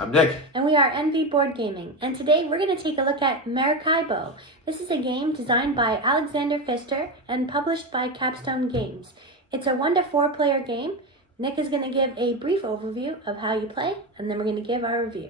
I'm Nick. And we are NV Board Gaming, and today we're going to take a look at Maracaibo. This is a game designed by Alexander Pfister and published by Capstone Games. It's a 1 to 4 player game. Nick is going to give a brief overview of how you play, and then we're going to give our review.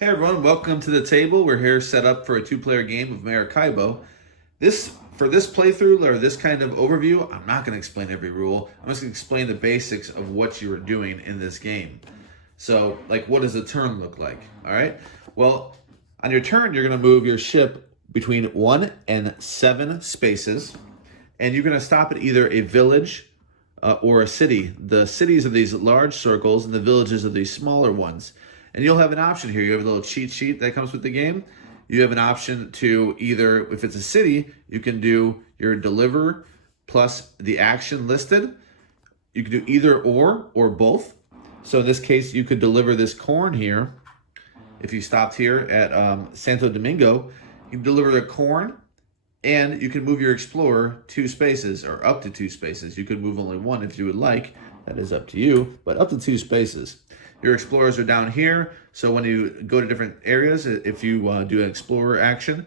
Hey everyone, welcome to the table. We're here set up for a 2-player game of Maracaibo. For this playthrough or this kind of overview, I'm not going to explain every rule. I'm just going to explain the basics of what you are doing in this game. So, like, what does a turn look like? All right. Well, on your turn, you're going to move your ship between 1 and 7 spaces, and you're going to stop at either a village or a city. The cities are these large circles, and the villages are these smaller ones. And you'll have an option here. You have a little cheat sheet that comes with the game. You have an option to either, if it's a city, you can do your deliver plus the action listed. You can do either or both. So in this case, you could deliver this corn here. If you stopped here at Santo Domingo, you can deliver the corn, and you can move your explorer 2 spaces, or up to 2 spaces. You could move only 1 if you would like. That is up to you, but up to 2 spaces. Your explorers are down here, so when you go to different areas, if you do an explorer action,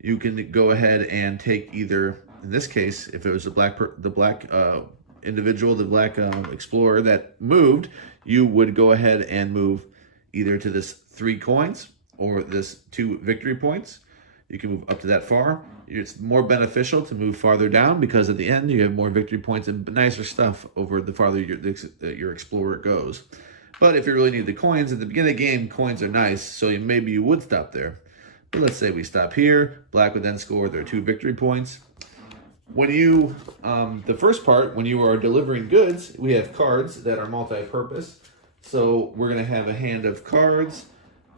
you can go ahead and take either, in this case, if it was the black individual, the black explorer that moved, you would go ahead and move either to this 3 coins or this 2 victory points. You can move up to that far. It's more beneficial to move farther down because at the end you have more victory points and nicer stuff over the farther your explorer goes. But if you really need the coins, at the beginning of the game, coins are nice, so maybe you would stop there. But let's say we stop here. Black would then score their 2 victory points. When you, the first part, when you are delivering goods, we have cards that are multi-purpose. So we're going to have a hand of cards.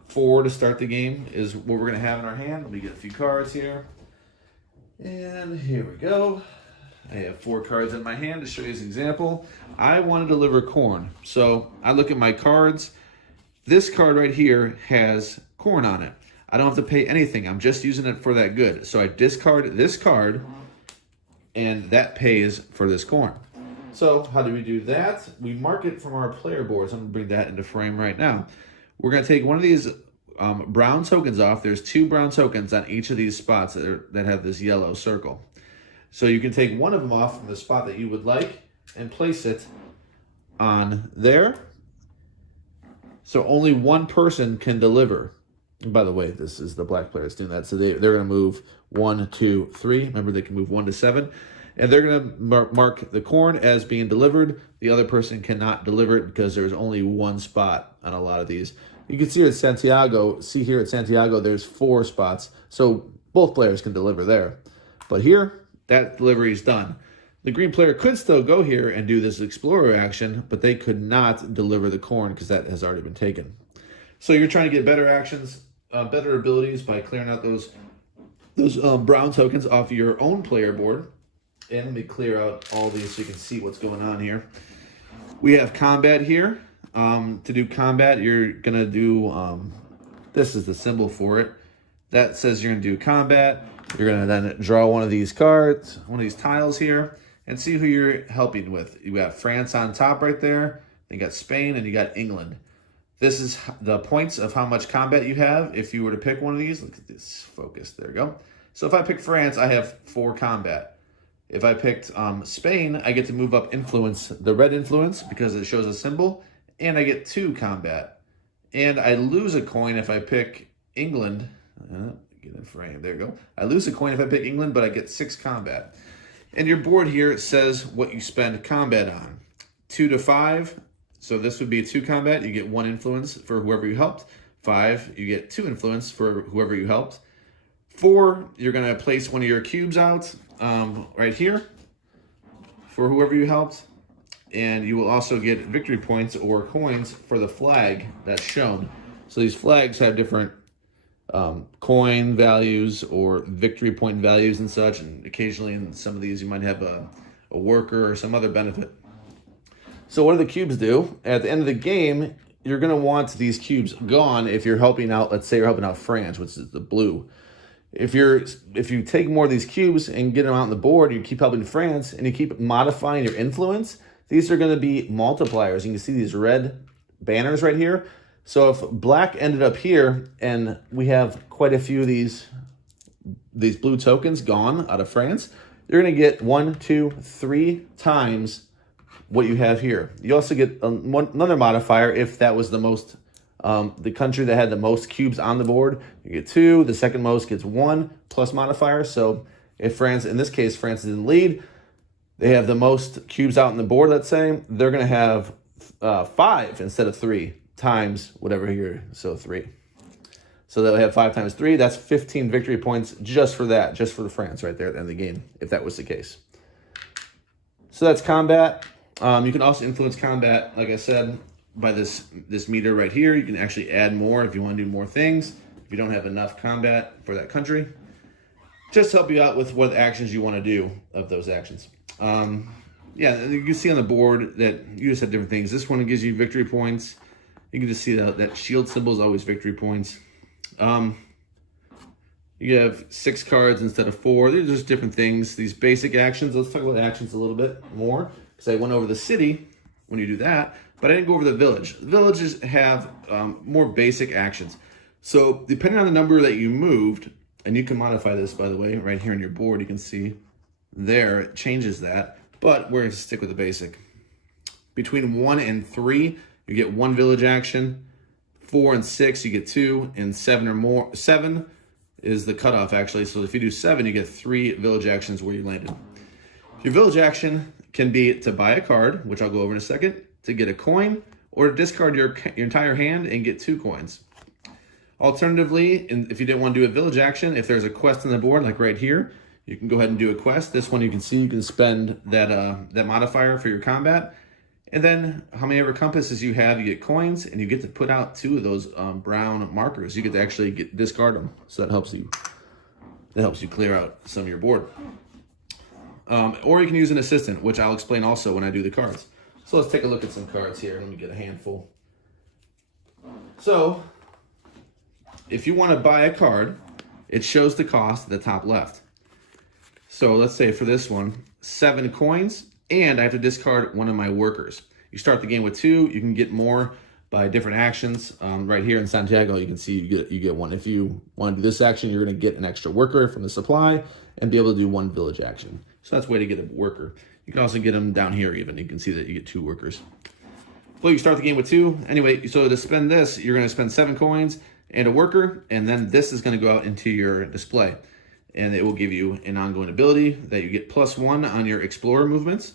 4 to start the game is what we're going to have in our hand. Let me get a few cards here. And here we go. I have 4 cards in my hand to show you as an example. I want to deliver corn. So I look at my cards. This card right here has corn on it. I don't have to pay anything. I'm just using it for that good. So I discard this card, and that pays for this corn. So how do we do that? We mark it from our player boards. I'm going to bring that into frame right now. We're going to take one of these brown tokens off. There's 2 brown tokens on each of these spots that have this yellow circle. So you can take one of them off from the spot that you would like and place it on there. So only one person can deliver. And by the way, this is the black players doing that. So they're going to move 1, 2, 3. Remember, they can move 1 to 7. And they're going to mark the corn as being delivered. The other person cannot deliver it because there's only 1 spot on a lot of these. You can see here at Santiago, there's 4 spots. So both players can deliver there. But here, that delivery is done. The green player could still go here and do this explorer action, but they could not deliver the corn because that has already been taken. So you're trying to get better actions, better abilities by clearing out those brown tokens off your own player board. And let me clear out all these so you can see what's going on here. We have combat here. To do combat, you're going to do, this is the symbol for it. That says you're going to do combat. You're going to then draw one of these cards, one of these tiles here, and see who you're helping with. You got France on top right there. Then you got Spain, and you got England. This is the points of how much combat you have if you were to pick one of these. Look at this focus. There we go. So if I pick France, I have 4 combat. If I picked Spain, I get to move up influence, the red influence, because it shows a symbol, and I get 2 combat. And I lose a coin if I pick England. Get in frame. There you go. I lose a coin if I pick England, but I get 6 combat. And your board here says what you spend combat on. 2 to 5. So this would be 2 combat. You get 1 influence for whoever you helped. 5, you get 2 influence for whoever you helped. 4, you're going to place one of your cubes out right here for whoever you helped. And you will also get victory points or coins for the flag that's shown. So these flags have different coin values or victory point values and such, and occasionally in some of these you might have a worker or some other benefit. So what do the cubes do? At the end of the game, you're going to want these cubes gone if you're helping out, let's say you're helping out France, which is the blue. If you take more of these cubes and get them out on the board, you keep helping France and you keep modifying your influence, these are going to be multipliers. You can see these red banners right here. So if black ended up here, and we have quite a few of these blue tokens gone out of France, you're going to get 1, 2, 3 times what you have here. You also get another modifier if that was the most, the country that had the most cubes on the board. You get 2. The second most gets 1 plus modifier. So if France, in this case, France is in lead, they have the most cubes out on the board, let's say, they're going to have 5 instead of 3 times whatever here. So 3. So they'll have 5 times 3. That's 15 victory points just for that, just for the France right there at the end of the game, if that was the case. So that's combat. You can also influence combat, like I said, by this meter right here. You can actually add more if you want to do more things. If you don't have enough combat for that country, just help you out with what actions you want to do of those actions. Yeah, you can see on the board that you just have different things. This one gives you victory points. You can just see that shield symbol is always victory points. You have 6 cards instead of 4. These are just different things. These basic actions. Let's talk about actions a little bit more, because I went over the city when you do that, but I didn't go over the village. The villages have more basic actions. So depending on the number that you moved, and you can modify this, by the way, right here on your board, you can see there, it changes that, but we're going to stick with the basic. Between 1 and 3, you get 1 village action. 4 and 6, you get 2, and 7 or more. 7 is the cutoff, actually. So if you do 7, you get 3 village actions where you landed. Your village action can be to buy a card, which I'll go over in a second, to get a coin, or to discard your entire hand and get 2 coins. Alternatively, if you didn't want to do a village action, if there's a quest on the board, like right here, you can go ahead and do a quest. This one you can see you can spend that modifier for your combat. And then how many ever compasses you have, you get coins, and you get to put out 2 of those brown markers. You get to actually discard them. So that helps you clear out some of your board. Or you can use an assistant, which I'll explain also when I do the cards. So let's take a look at some cards here. Let me get a handful. So if you want to buy a card, it shows the cost at the top left. So let's say for this one, 7 coins, and I have to discard 1 of my workers. You start the game with 2. You can get more by different actions. Right here in Santiago, you can see you get 1. If you want to do this action, you're going to get an extra worker from the supply and be able to do 1 village action. So that's a way to get a worker. You can also get them down here even. You can see that you get 2 workers. Well, you start the game with 2. Anyway, so to spend this, you're going to spend 7 coins and a worker, and then this is going to go out into your display. And it will give you an ongoing ability that you get +1 on your explorer movements.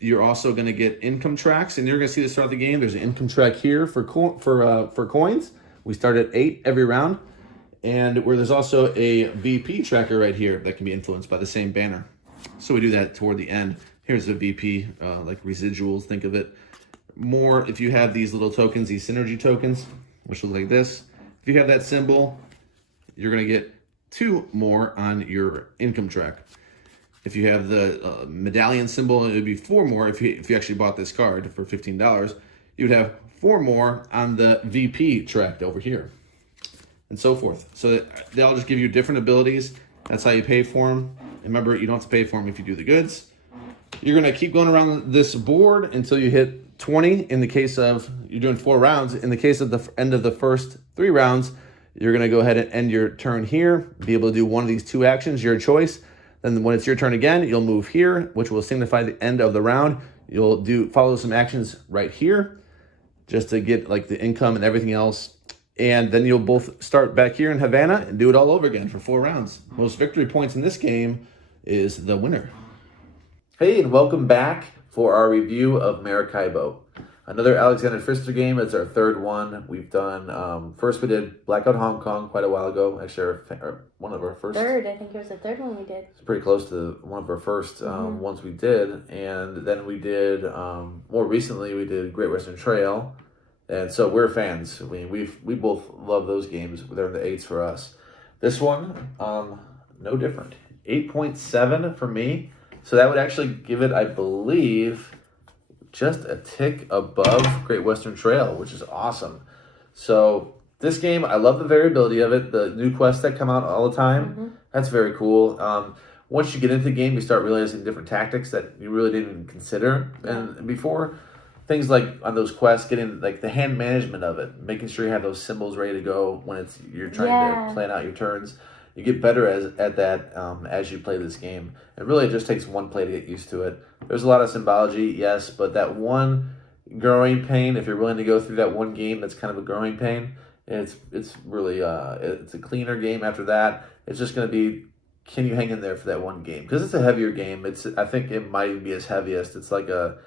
You're also going to get income tracks, and you're going to see this throughout the game. There's an income track here for coins. We start at 8 every round, and where there's also a VP tracker right here that can be influenced by the same banner. So we do that toward the end. Here's the VP, like residuals, think of it. More if you have these little tokens, these synergy tokens, which look like this. If you have that symbol, you're going to get 2 more on your income track. If you have the medallion symbol, it would be 4 more. If you actually bought this card for $15, you would have 4 more on the VP track over here, and so forth. So they all just give you different abilities. That's how you pay for them. Remember, you don't have to pay for them if you do the goods. You're going to keep going around this board until you hit 20. In the case of, you're doing 4 rounds. In the case of the end of the first 3 rounds, you're going to go ahead and end your turn here, be able to do one of these 2 actions, your choice. Then when it's your turn again, you'll move here, which will signify the end of the round. You'll follow some actions right here just to get like the income and everything else. And then you'll both start back here in Havana and do it all over again for 4 rounds. Most victory points in this game is the winner. Hey, and welcome back for our review of Maracaibo. Another Alexander Pfister game. It's our 3rd one. We've done, first we did Blackout Hong Kong quite a while ago. Actually, one of our first. 3rd, I think it was the 3rd one we did. It's pretty close to one of our first ones we did. And then we did, more recently, we did Great Western Trail. And so we're fans. I mean, we both love those games. They're in the 8s for us. This one, no different. 8.7 for me. So that would actually give it, I believe, just a tick above Great Western Trail, which is awesome. So this game, I love the variability of it. The new quests that come out all the time, that's very cool. Once you get into the game, you start realizing different tactics that you really didn't even consider and before. things like on those quests, getting like the hand management of it, making sure you have those symbols ready to go when you're trying to plan out your turns. You get better at that as you play this game. And really, it just takes one play to get used to it. There's a lot of symbology, yes, but that one growing pain, if you're willing to go through that one game that's kind of a growing pain, it's really it's a cleaner game after that. It's just going to be, can you hang in there for that one game? Because it's a heavier game. I think it might be as heaviest. It's like a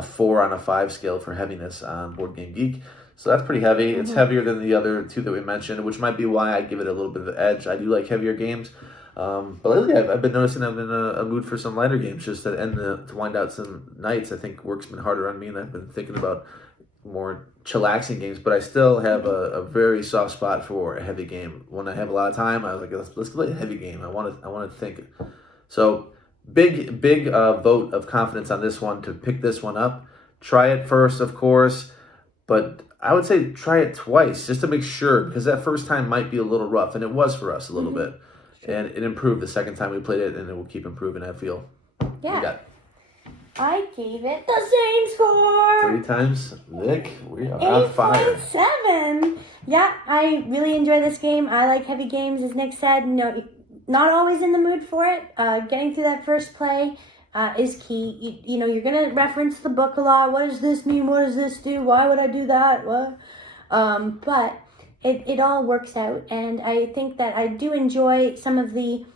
4 on a 5 scale for heaviness on Board Game Geek. So that's pretty heavy. It's heavier than the other two that we mentioned, which might be why I give it a little bit of an edge. I do like heavier games. But lately I've been noticing I'm in a mood for some lighter games just to wind out some nights. I think work's been harder on me, and I've been thinking about more chillaxing games, but I still have a very soft spot for a heavy game. When I have a lot of time, I was like, let's play a heavy game. I want to think. So big vote of confidence on this one to pick this one up. Try it first, of course, but I would say try it twice just to make sure, because that first time might be a little rough, and it was for us a little bit. And it improved the second time we played it, and it will keep improving, I feel. Yeah. I gave it the same score. 3 times. Nick, we are on fire. 8.7. Yeah, I really enjoy this game. I like heavy games, as Nick said. No, not always in the mood for it. Getting through that first play is key. You know, you're going to reference the book a lot. What does this mean? What does this do? Why would I do that? What? But it all works out. And I think that I do enjoy some of the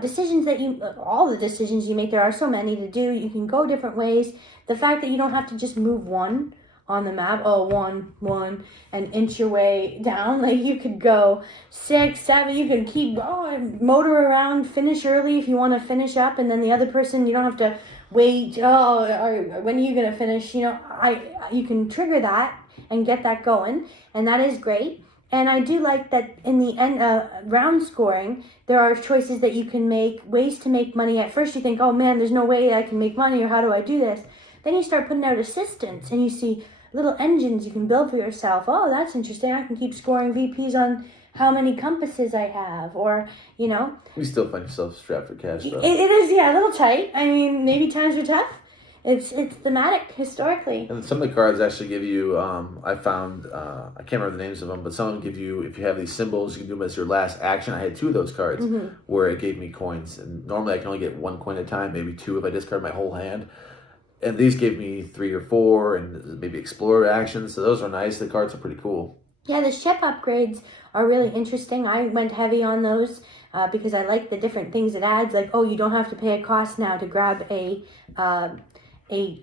decisions that all the decisions you make. There are so many to do. You can go different ways. The fact that you don't have to just move one on the map, one, and inch your way down. Like, you could go 6, 7, you can keep going, motor around, finish early if you want to finish up, and then the other person, you don't have to wait, when are you going to finish? You know, you can trigger that and get that going, and that is great. And I do like that in the end, round scoring, there are choices that you can make, ways to make money. At first you think, oh man, there's no way I can make money, or how do I do this? Then you start putting out assistants, and you see little engines you can build for yourself. Oh, that's interesting. I can keep scoring VPs on how many compasses I have, or, you know. You still find yourself strapped for cash, though. It is, yeah, a little tight. I mean, maybe times are tough. It's thematic historically. And some of the cards actually give you, I found, I can't remember the names of them, but some of them give you, if you have these symbols, you can do them as your last action. I had 2 of those cards where it gave me coins. And normally I can only get 1 coin at a time, maybe 2 if I discard my whole hand. And these gave me 3 or 4 and maybe explorer actions. So those are nice. The cards are pretty cool. Yeah, the ship upgrades are really interesting. I went heavy on those because I like the different things it adds. Like, oh, you don't have to pay a cost now to grab a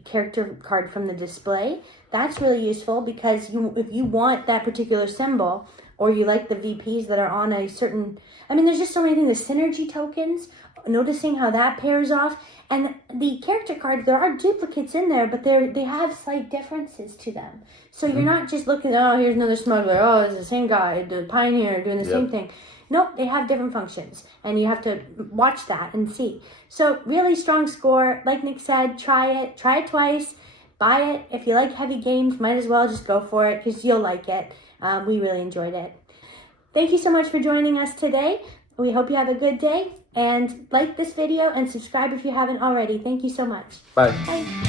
character card from the display. That's really useful because if you want that particular symbol, or you like the VPs that are on a certain, I mean, there's just so many things. The synergy tokens, noticing how that pairs off. And the character cards, there are duplicates in there, but they have slight differences to them. So you're not just looking, oh, here's another smuggler. Oh, it's the same guy, the pioneer doing the same thing. Nope, they have different functions, and you have to watch that and see. So really strong score. Like Nick said, try it twice, buy it. If you like heavy games, might as well just go for it because you'll like it. We really enjoyed it. Thank you so much for joining us today. We hope you have a good day, and like this video and subscribe if you haven't already. Thank you so much. Bye. Bye.